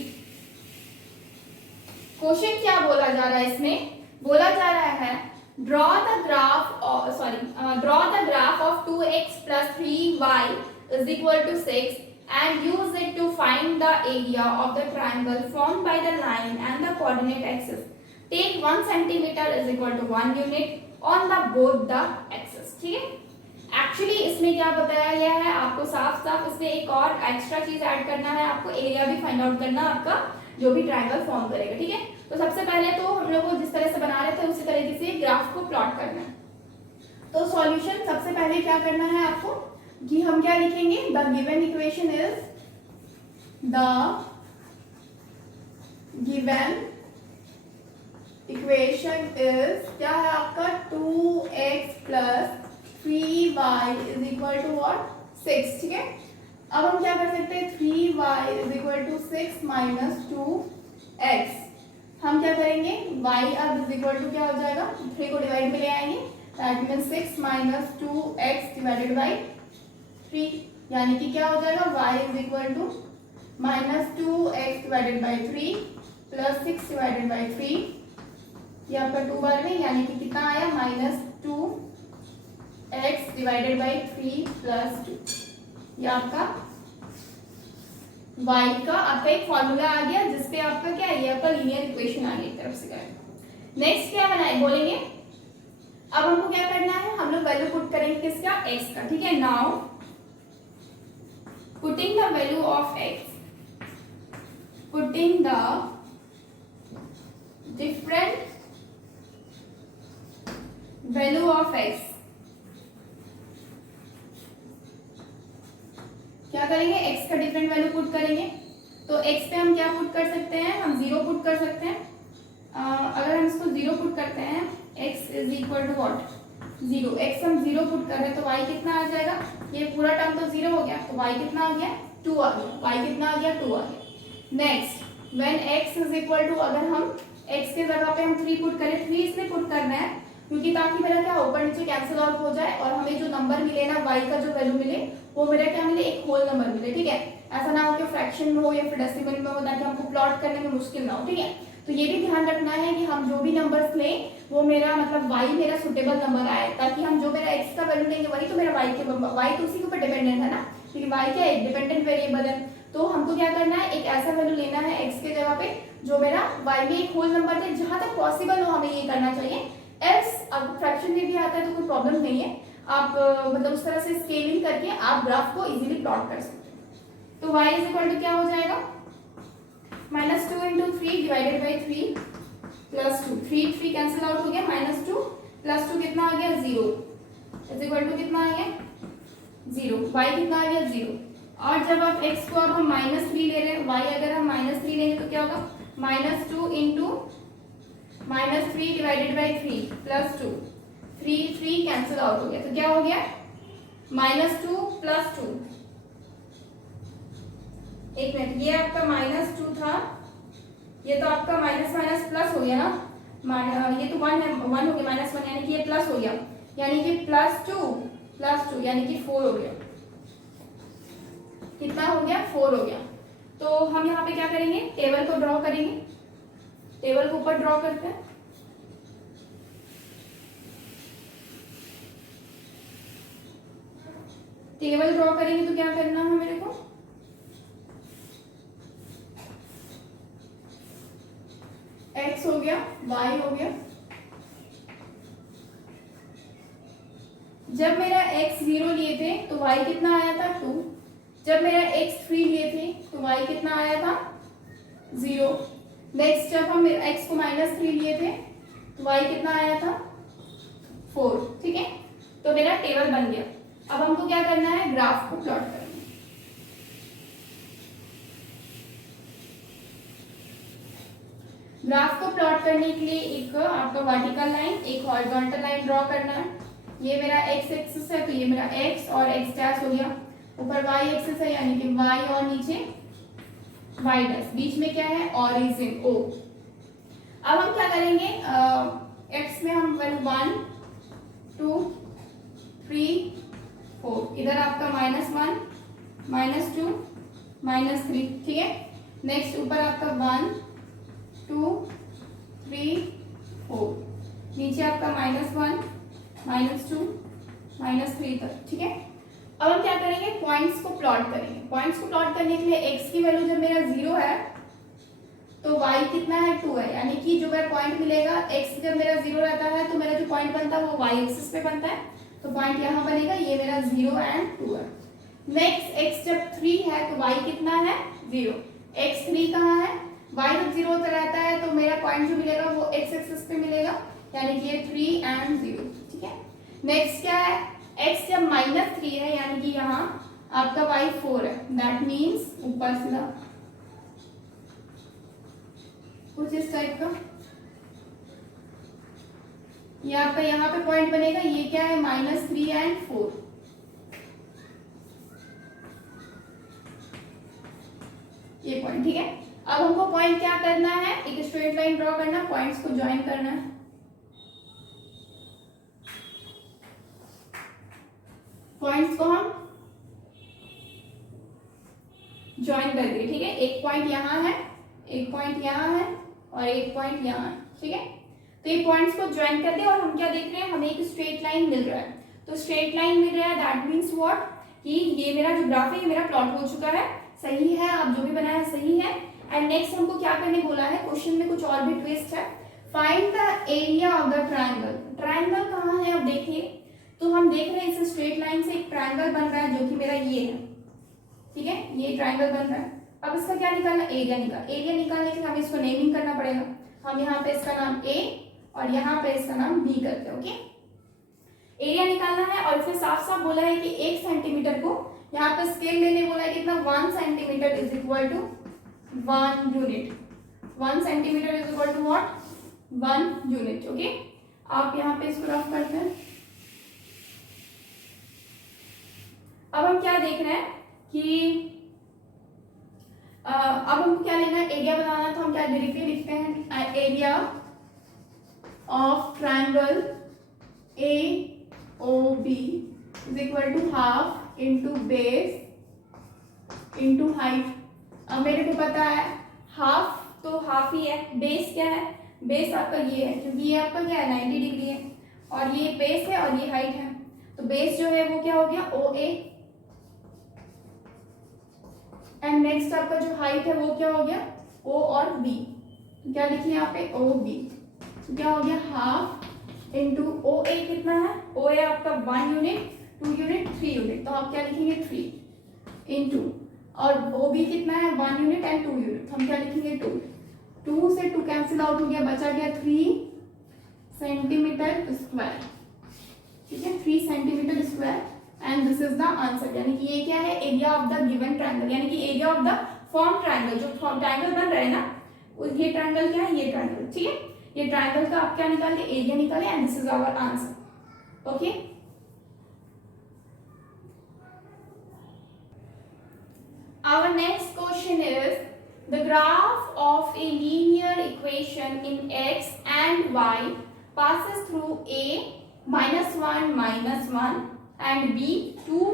क्वेश्चन क्या बोला जा रहा है, इसमें बोला जा रहा है draw the graph of 2x plus 3y is equal to 6 and use it to find the area of the triangle formed by the line and the coordinate axis. Take 1 centimeter is equal to 1 unit on the both the axis. ठीक है, actually इसमें क्या बताया गया है, आपको साफ साफ इसमें एक और एक्स्ट्रा चीज ऐड करना है। आपको एरिया भी फाइंड आउट करना आपका जो भी ट्रायंगल फॉर्म करेगा। ठीक है, तो सबसे पहले तो हम लोग को जिस तरह से बना रहे थे उसी तरीके से ग्राफ को प्लॉट करना है। तो सॉल्यूशन सबसे पहले क्या करना है आपको कि हम क्या लिखेंगे, the given equation is, the given equation is क्या है आपका 2x plus 3y is equal to what, 6। ठीक है, अब हम क्या कर सकते हैं, 3y is equal to 6 minus 2x। हम क्या करेंगे, y अब इज इक्वल टू क्या हो जाएगा, 3 को डिवाइड में ले आएंगे, दैट मींस 6 माइनस 2x डिवाइडेड बाय 3, यानी कि क्या हो जाएगा, y is equal to minus 2x divided by 3 plus 6 divided by 3, ये आपका 2 बार में, यानी कि कितना आया, minus 2x divided by 3 plus 2। ये आपका y का आपका एक फॉर्मूला आ गया जिसपे आपका क्या है, ये आपका लीनियर इक्वेशन आ गई एक तरफ से करेंगे। नेक्स्ट क्या बनाए बोलेंगे, अब हमको क्या करना है, हम लोग वैल्यू पुट करेंगे किसका, x का। ठीक है, now putting the value of x, putting the different value of x, क्या करेंगे, x का डिफरेंट वैल्यू पुट करेंगे। तो x पे हम क्या पुट कर सकते हैं, हम 0 पुट कर सकते हैं। अगर हम इसको 0 पुट करते हैं, x is equal to what, 0, x हम 0 पुट कर रहे हैं तो y कितना आ जाएगा, ये पूरा टर्म तो 0 हो गया, तो y कितना आ गया, 2 आ गया, y कितना आ गया, 2 आ गया। Next when x is equal to, अगर हम x के जगह पे हम 3 पुट करें, 3 इसलिए पुट करना है क्योंकि ताकि मेरा क्या ऊपर नीचे कैंसिल आउट हो जाए और हमें जो नंबर मिले ना, y का जो वैल्यू मिले वो मेरा क्या मिले, एक होल नंबर मिले, ठीक है। ऐसा ना हो कि फ्रैक्शन में हो या फिर डेसिमल में हो, ताकि हमको प्लॉट करने में मुश्किल ना हो, ठीक है। तो ये भी ध्यान रखना है कि हम जो भी नंबर्स लें वो मेरा मतलब y मेरा सुटेबल नंबर आए, ताकि हम जो मेरा x का वैल्यू लेंगे वही तो मेरा y तो उसी के ऊपर डिपेंडेंट है ना, क्योंकि y क्या है, डिपेंडेंट वेरिएबल है। तो हमको क्या करना है, एक ऐसा वैल्यू लेना है x के जगह पे जो मेरा y में एक होल नंबर है, जहां तक पॉसिबल हो हमें ये करना चाहिए। एल्स अब फ्रैक्शन में भी आता है तो कोई प्रॉब्लम नहीं है, आप मतलब उस तरह से स्केलिंग करके आप ग्राफ को इजीली प्लॉट कर सकते हैं। तो y इज इक्वल टू क्या हो जाएगा, -2 × 3 divided by 3 plus 2, 3 cancel out हो गया, -2 प्लस 2 कितना आ गया, 0 इज इक्वल टू कितना आ गया, 0, y कितना आ गया, 0। और जब आप x को अब हम -3 ले रहे हैं, y अगर हम -3 लेंगे तो क्या होगा, -2 × -3 divided by 3 plus 2, 3 cancel out हो गया, तो क्या हो गया, -2 प्लस 2, एक मिनट, ये आपका -2 था, ये तो आपका माइनस माइनस प्लस हो गया ना, ये तो 1 है, 1 हो गया, -1 यानी कि ये प्लस हो गया, यानी कि +2 यानी कि 4 हो गया, कितना हो गया, 4 हो गया। तो हम यहाँ पे क्या करेंगे, टेबल को ड्रॉ करेंगे, टेबल को ऊपर ड्रॉ करते हैं। टेबल ड्रॉ करेंगे तो क्या करना है मेरे को, x हो गया, y हो गया। जब मेरा x 0 लिए थे तो y कितना आया था, 2। जब मेरा x 3 लिए थे तो y कितना आया था, 0। नेक्स्ट जब हम x को -3 लिए थे तो y कितना आया था, 4, ठीक है। तो मेरा टेबल बन गया। अब हमको क्या करना है, ग्राफ को प्लॉट करना है। ग्राफ को प्लॉट करने के लिए एक आपका वर्टिकल लाइन, एक हॉरिजॉन्टल लाइन ड्रॉ करना है। ये मेरा x एक्सिस है तो ये मेरा x और x डैश हो गया, ऊपर y एक्सिस है यानी कि y और नीचे y डैश, बीच में क्या है, ऑरिजिन O। अब हम क्या करेंगे, x में हम 1 2 3 4, इधर आपका -1 -2 -3, ठीक है। नेक्स्ट ऊपर आपका 1 2 3 4, नीचे आपका -1 -2 -3 तक, ठीक है। अब हम क्या करेंगे, पॉइंट्स को प्लॉट करेंगे। पॉइंट्स को प्लॉट करने के लिए x की वैल्यू जब मेरा 0 है तो y कितना है, 2 है, यानी कि जो मेरा पॉइंट मिलेगा, x जब मेरा 0 रहता है तो मेरा जो पॉइंट बनता है वो y एक्सिस पे बनता है, तो पॉइंट यहाँ बनेगा, ये मेरा 0 और 2 है। नेक्स्ट x जब 3 है तो y कितना है, 0, x 3 कहाँ है, y जब 0 होता रहता है तो मेरा पॉइंट जो मिलेगा वो x एक्सिस पे मिलेगा, यानी कि ये 3 और 0, ठीक है। नेक्स्ट क्या है, x जब -3 है यानी कि यहाँ आपका y 4 है, दैट मीन्स ऊपर सीधा कुछ इस टाइप का, ये आपका यहाँ पे पॉइंट बनेगा, ये क्या है, -3 और 4, ये पॉइंट, ठीक है। अब हमको पॉइंट क्या करना है, एक स्ट्रेट लाइन ड्रॉ करना, पॉइंट्स को ज्वाइन करना है। पॉइंट्स को हम ज्वाइन कर दिए, ठीक है। एक पॉइंट यहाँ है, एक पॉइंट यहाँ है और एक पॉइंट यहाँ है, ठीक है। तो ये पॉइंट्स को ज्वाइन कर दिया और हम क्या देख रहे हैं, हमें एक स्ट्रेट लाइन मिल रहा है। तो स्ट्रेट लाइन मिल रहा है, दैट मीन्स व्हाट, कि ये मेरा जो ग्राफ है ये मेरा प्लॉट हो चुका है, सही है, आप जो भी बनाया है सही है। एंड नेक्स्ट हमको क्या करने बोला है, क्वेश्चन में कुछ और भी ट्विस्ट है, find the area of the triangle. Triangle कहाँ है, अब देखिए, तो हम देख रहे हैं इस स्ट्रेट लाइन से एक ट्राइंगल बन रहा है जो कि मेरा ये है, ठीक है, ये ट्राइंगल बन रहा है। अब इसका क्या निकालना, एरिया निकालने के लिए हमें इसको नेमिंग करना पड़ेगा। हम यहाँ पे इसका नाम ए और यहाँ पे इसका नाम बी करते हैं। ओके, एरिया निकालना है और इसमें साफ साफ बोला है कि 1 सेंटीमीटर को यहाँ पे स्केल लेने बोला है कितना, 1 centimetre is equal to 1 unit. 1 centimetre is equal to what, 1 unit. Okay, आप यहाँ पे इसको रफ करते हैं। अब हम क्या देख रहे हैं कि अब हमको क्या लेना है, एरिया बनाना। तो हम क्या डायरेक्टली लिखते हैं, area of triangle A O B is equal to half into base into height. अब मेरे को पता है हाफ तो हाफ ही है, बेस क्या है, बेस आपका ये है, क्योंकि ये आपका क्या है 90 डिग्री है और ये बेस है और ये हाइट है। तो बेस जो है वो क्या हो गया, ओ ए, एंड नेक्स्ट आपका जो हाइट है वो क्या हो गया, ओ और बी। तो क्या लिखिए यहाँ पे, ओ बी। तो क्या हो गया, हाफ इंटू ओ ए कितना है, ओ ए आपका 1 यूनिट, 2 यूनिट, 3 यूनिट। तो आप क्या लिखेंगे 3 इंटू, और ओ बी कितना है 1 यूनिट एंड 2 यूनिट। तो हम क्या लिखेंगे 2। 2 से 2 कैंसिल आउट हो गया, बचा गया 3 सेंटीमीटर स्क्वायर। ठीक है, 3 centimetre square and this is the answer. यानी कि ये क्या है, area of the given triangle, यानी कि area of the form triangle. जो ट्रायंगल बन रहा है ना, ये ट्रायंगल क्या है, ये ट्रायंगल। ठीक है, ये ट्रायंगल का आप क्या निकाले, एरिया निकाले and this is our answer. Okay, our next question is the graph of a linear equation in x and y passes through a -1 and b 2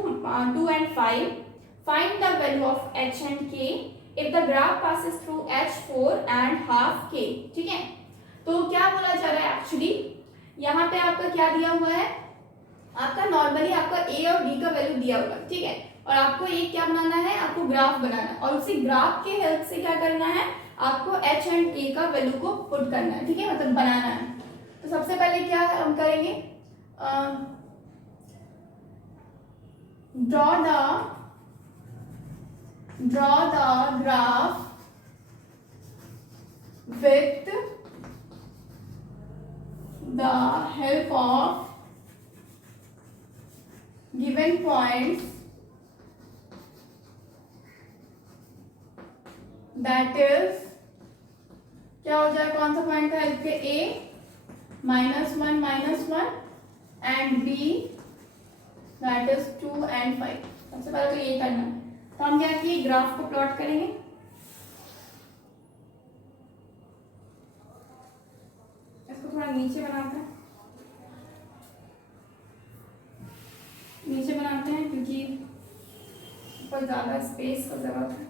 and 5. Find the value of h and k if the graph passes through h4 and half k. ठीक है, तो क्या बोला जा रहा है, actually यहाँ पे आपका क्या दिया हुआ है, आपका नॉर्मली आपका ए और बी का वैल्यू दिया हुआ है। ठीक है, और आपको एक क्या बनाना है, आपको ग्राफ बनाना है और उसी ग्राफ के हेल्प से क्या करना है, आपको एच एंड के का वैल्यू को पुट करना है। ठीक है, मतलब बनाना है। तो सबसे पहले क्या हम करेंगे, draw the graph with the help of given points, that is क्या हो जाए, कौन सा पॉइंट का हेल्प पे, A -1 and B that is 2 and 5। सबसे पहले तो ये करना है। तो हम क्या किए, ग्राफ को प्लॉट करेंगे। इसको थोड़ा नीचे बनाते हैं, क्योंकि ऊपर ज्यादा स्पेस का जरूरत है।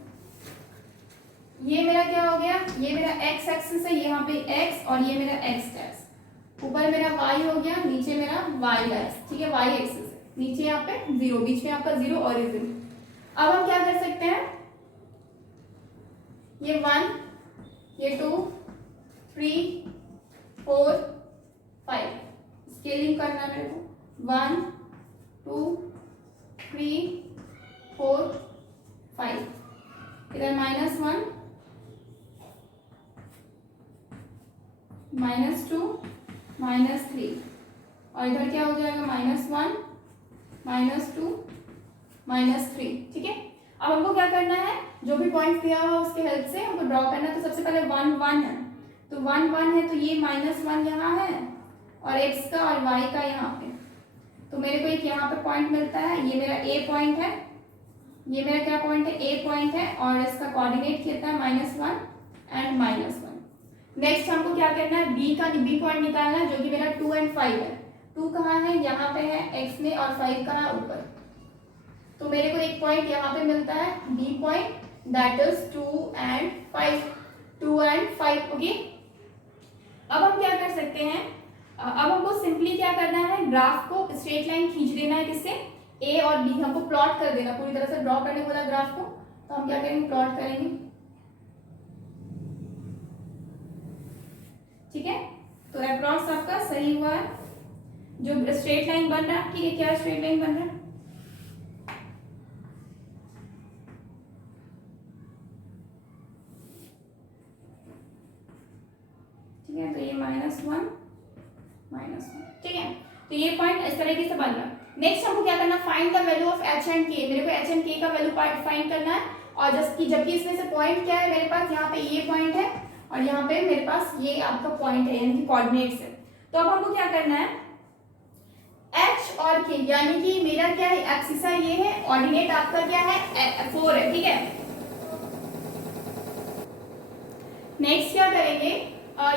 ये मेरा क्या हो गया, ये मेरा x एक्सिस है, यहाँ पे x और ये मेरा x डैश, ऊपर मेरा y हो गया, नीचे मेरा y डैश। ठीक है, y एक्सिस है, नीचे यहाँ पे 0, बीच में आपका 0 ओरिजिन। अब हम क्या कर सकते हैं, ये 1, ये 2, 3, 4, 5 स्केलिंग करना है मेरे को, 1, 2, 3, 4, 5, इधर -1, -2, -3 और इधर क्या हो जाएगा, -1, -2, -3। ठीक है, अब हमको क्या करना है, जो भी पॉइंट दिया हुआ उसके हेल्प से हमको ड्रॉ करना है। तो सबसे पहले 1 1 है, तो 1 1 है, तो ये -1 यहाँ है और x का और y का यहाँ पे। तो मेरे को एक यहाँ पे पॉइंट मिलता है, ये मेरा a पॉइंट है, ये मेरा क्या पॉइंट है, a पॉइंट है और इसका कोऑर्डिनेट कितना है -1 एंड -1। नेक्स्ट हमको क्या करना है, b पॉइंट निकालना है, जो कि मेरा 2 and 5 है। 2 कहाँ है, यहाँ पे है x में, और 5 कहाँ है, ऊपर। तो मेरे को एक पॉइंट यहाँ पे मिलता है b point, that is 2 and 5। Okay, अब हम क्या कर सकते हैं, अब हमको सिंपली क्या करना है, ग्राफ को स्ट्रेट लाइन खींच देना है, किससे, a और b, हमको प्लॉट कर देना, पूरी तरह से ड्रॉ करने बोला ग्राफ को। तो हम क्या करेंगे, प्लॉट करेंगे। ठीक है, तो अप्रॉक्स आपका सही हुआ है, जो स्ट्रेट लाइन बन रहा है। ठीक है, क्या स्ट्रेट लाइन बन रहा है, -1 -1, ठीक है। तो ये पॉइंट इस तरीके से बन रहा है। नेक्स्ट हमको क्या करना है, find the value of H and के। मेरे को एच एंड के का वैल्यू फाइंड करना है, और जबकि इसमें से पॉइंट क्या है मेरे पास, यहाँ पे ये पॉइंट है और यहाँ पे मेरे पास ये आपका पॉइंट है, यानी कि कोऑर्डिनेट्स है। तो अब हमको क्या करना है, एच और के, यानी कि मेरा क्या है, एक्सिसा ये है, ऑर्डिनेट आपका क्या है 4 है, ठीक है। नेक्स्ट क्या करेंगे,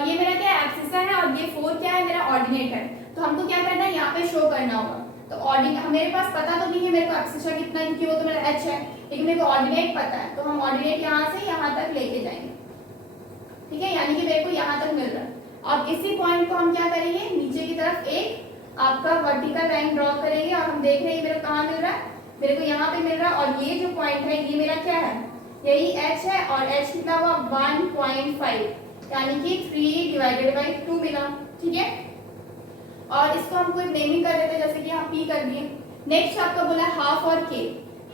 ये मेरा क्या एक्सिसा है और ये 4 क्या है, मेरा ऑर्डिनेट है। तो हमको क्या करना है, यहाँ पे शो करना होगा। तो ऑर्डिनेट मेरे पास पता तो नहीं है मेरे को एक्सिसा कितना है, क्योंकि वो तो मेरा एच है, लेकिन मेरे को ऑर्डिनेट पता है। तो हम ऑर्डिनेट यहाँ से यहाँ तक लेके जाएंगे, ठीक है, यानी कि मेरे को यहाँ तक मिल रहा है। अब इसी पॉइंट को हम क्या करेंगे, नीचे की तरफ एक आपका वर्टिकल लाइन ड्रॉ करेंगे, और हम देख रहे हैं मेरे को कहाँ मिल रहा है, मेरे को यहाँ पे मिल रहा है। और ये जो पॉइंट है ये मेरा क्या है, यही h है, और h कितना हुआ 1.5, यानी कि 3/2 मिला, ठीक है। और इसको हम कोई नेमिंग कर देते हैं, जैसे कि हम p कर दिए। नेक्स्ट आपका बोला हाफ और k,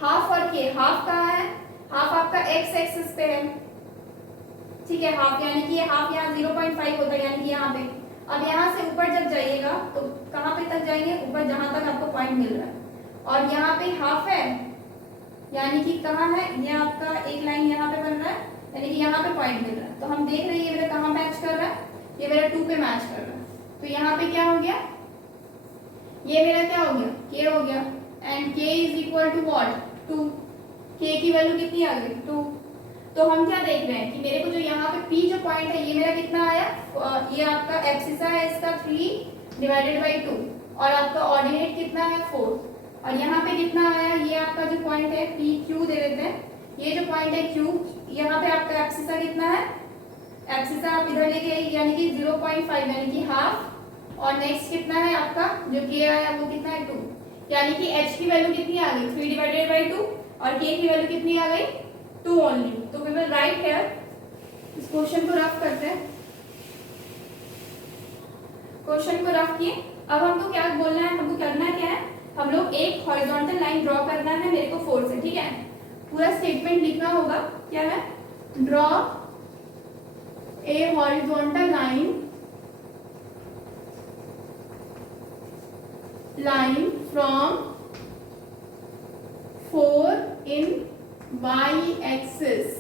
हाफ और k, हाफ कहाँ है, हाफ आपका x एक्सिस पे है, ठीक है, हाफ यानी कि ये हाफ यहाँ 0.5 होता है, यानी कि यहाँ पे। अब यहाँ से ऊपर जब जाइएगा तो कहाँ पे तक जाएंगे, ऊपर जहां तक आपको पॉइंट मिल रहा है, और यहाँ पे हाफ है, यानी कि कहाँ है, ये आपका एक लाइन यहाँ पे बन रहा है, यानी कि यहाँ पे पॉइंट मिल रहा है। तो हम देख रहे हैं ये मेरा कहाँ मैच कर रहा है, ये मेरा 2 पे मैच कर रहा है। तो यहाँ पे क्या हो गया, ये मेरा क्या हो गया, k हो गया, and k is equal to what 2, k की वैल्यू कितनी आ गई 2। तो हम क्या देख रहे हैं कि मेरे को जो यहाँ पे p जो पॉइंट है ये मेरा कितना आया, ये आपका एक्सिसा है इसका 3/2, और आपका ऑर्डिनेट कितना है 4, और यहाँ पे कितना आया, ये आपका जो पॉइंट है पी क्यू दे देते हैं, ये जो पॉइंट है क्यू, यहाँ पे आपका एक्सिसा कितना है, एक्सिसा आप इधर लेके यानी कि 0.5 यानी कि हाफ, और नेक्स्ट कितना है आपका जो के आया वो कितना है 2, यानी कि h की वैल्यू कितनी आ गई 3/2, और k की वैल्यू कितनी आ गई 2 ओनली। तो वी विल राइट हियर, इस क्वेश्चन को रफ करते हैं, क्वेश्चन को रफ किए। अब हमको क्या बोलना है, हमको करना क्या है, हम लोग एक हॉरिजॉन्टल लाइन ड्रॉ करना है मेरे को 4 से, ठीक है। पूरा स्टेटमेंट लिखना होगा, क्या है, draw a horizontal line from 4 in y axis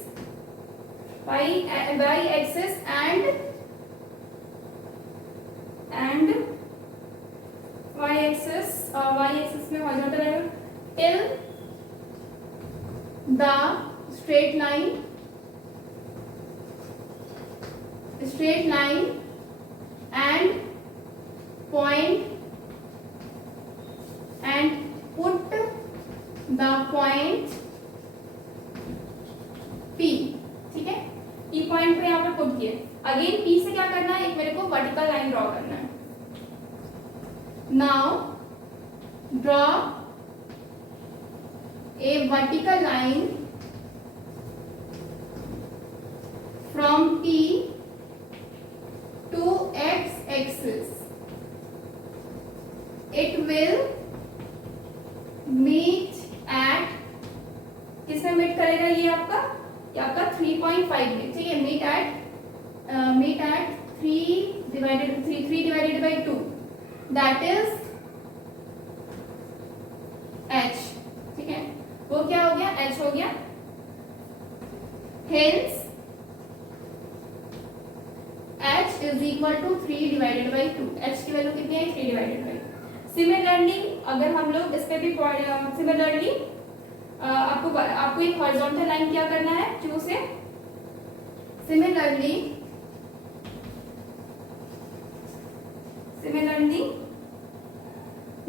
and y axis में horizontal line till the straight line and point and put the point P, ठीक है, P पॉइंट पे यहाँ पे पुट किए। अगेन P से क्या करना है, एक मेरे को वर्टिकल लाइन ड्रॉ करना है। Now draw a vertical line from P to x axis. It will meet at, किसमें मीट करेगा ये आपका 3.5 में, ठीक है, meet at 3/2, that is h, ठीक है, वो क्या हो गया h हो गया। Hence h is equal to 3/2, h की वैल्यू कितनी है 3/2। सिमिलरली अगर हम लोग इस पे भी सिमिलरली आपको एक हॉरिजॉन्टल लाइन क्या करना है Q से, सिमिलरली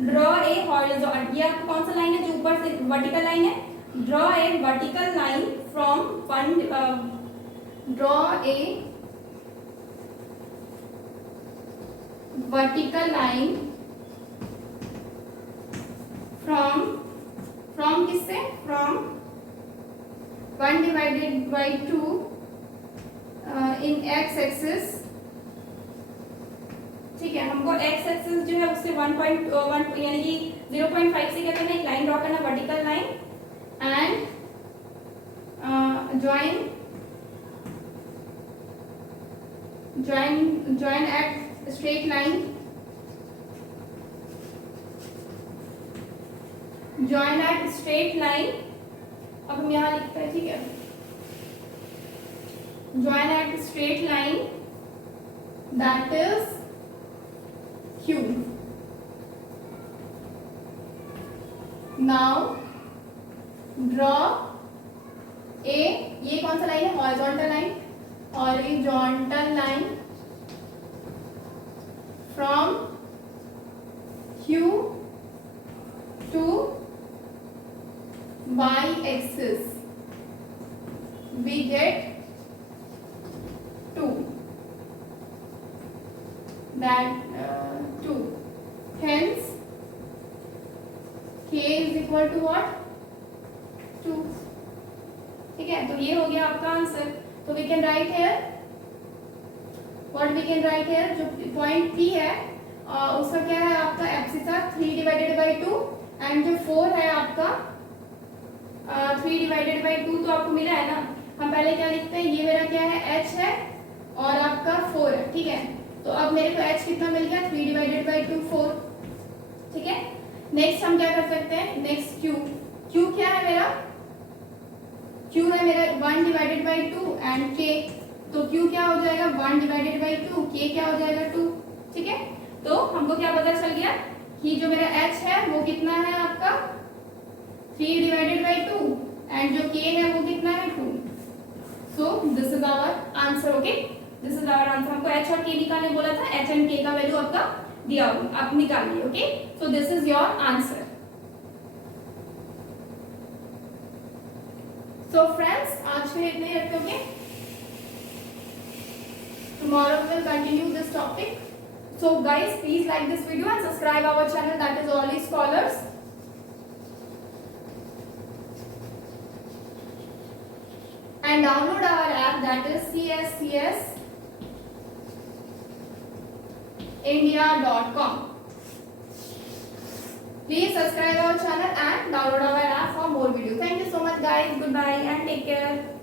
ड्रॉ ए हॉरिजॉन्टल, ये आपको कौन सा लाइन है जो ऊपर से वर्टिकल लाइन है, draw a vertical line from draw a vertical line from किससे, फ्रॉम 1/2 इन x एक्सिस, ठीक है। हमको x एक्सिस जो है उससे 1.1 यानी कि 0.5 से क्या करना है, एक लाइन ड्रॉ करना, vertical line, and join at straight line, join at straight line. अब हम यहाँ लिखते हैं, ठीक है, join at straight line that is Q. Now draw a, ये कौन सा लाइन है, horizontal line, horizontal line from Q to y axis. We get 2. That 2. Hence k is equal to what? 2. ठीक है, तो ये हो गया आपका आंसर. तो we can write here, what we can write here, जो पॉइंट P है उसका क्या है आपका एब्सिसा 3 डिवाइडेड बाई 2 एंड जो 4 है आपका 3 डिवाइडेड बाई 2 तो आपको मिला है ना. हम पहले क्या लिखते हैं, ये मेरा क्या है h है और आपका 4 है, ठीक है. तो अब मेरे को h कितना मिल गया, 3 डिवाइडेड बाई 2 4, ठीक है. नेक्स्ट हम क्या कर सकते हैं, नेक्स्ट q क्या है मेरा, q है मेरा 1 डिवाइडेड बाई 2 एंड k, तो q क्या हो जाएगा 1 डिवाइडेड बाई 2, k क्या हो जाएगा 2, ठीक है. तो हमको क्या पता चल गया कि जो मेरा h है वो कितना है आपका 3 डिवाइडेड बाई 2 एंड जो k है वो कितना है 2. So this is our answer. Okay, this is our answer. हमको h और k निकालने बोला था, h एंड k का वैल्यू आपका दिया होगा, आप निकालिए. Okay, so this is your answer. So friends, आज के लिए इतना ही रखते होंगे. Tomorrow we will continue this topic. So guys, please like this video and subscribe our channel, that is All Scholars. And download our app, that is cscsindia.com. Please subscribe our channel and download our app for more videos. Thank you so much guys. Goodbye and take care.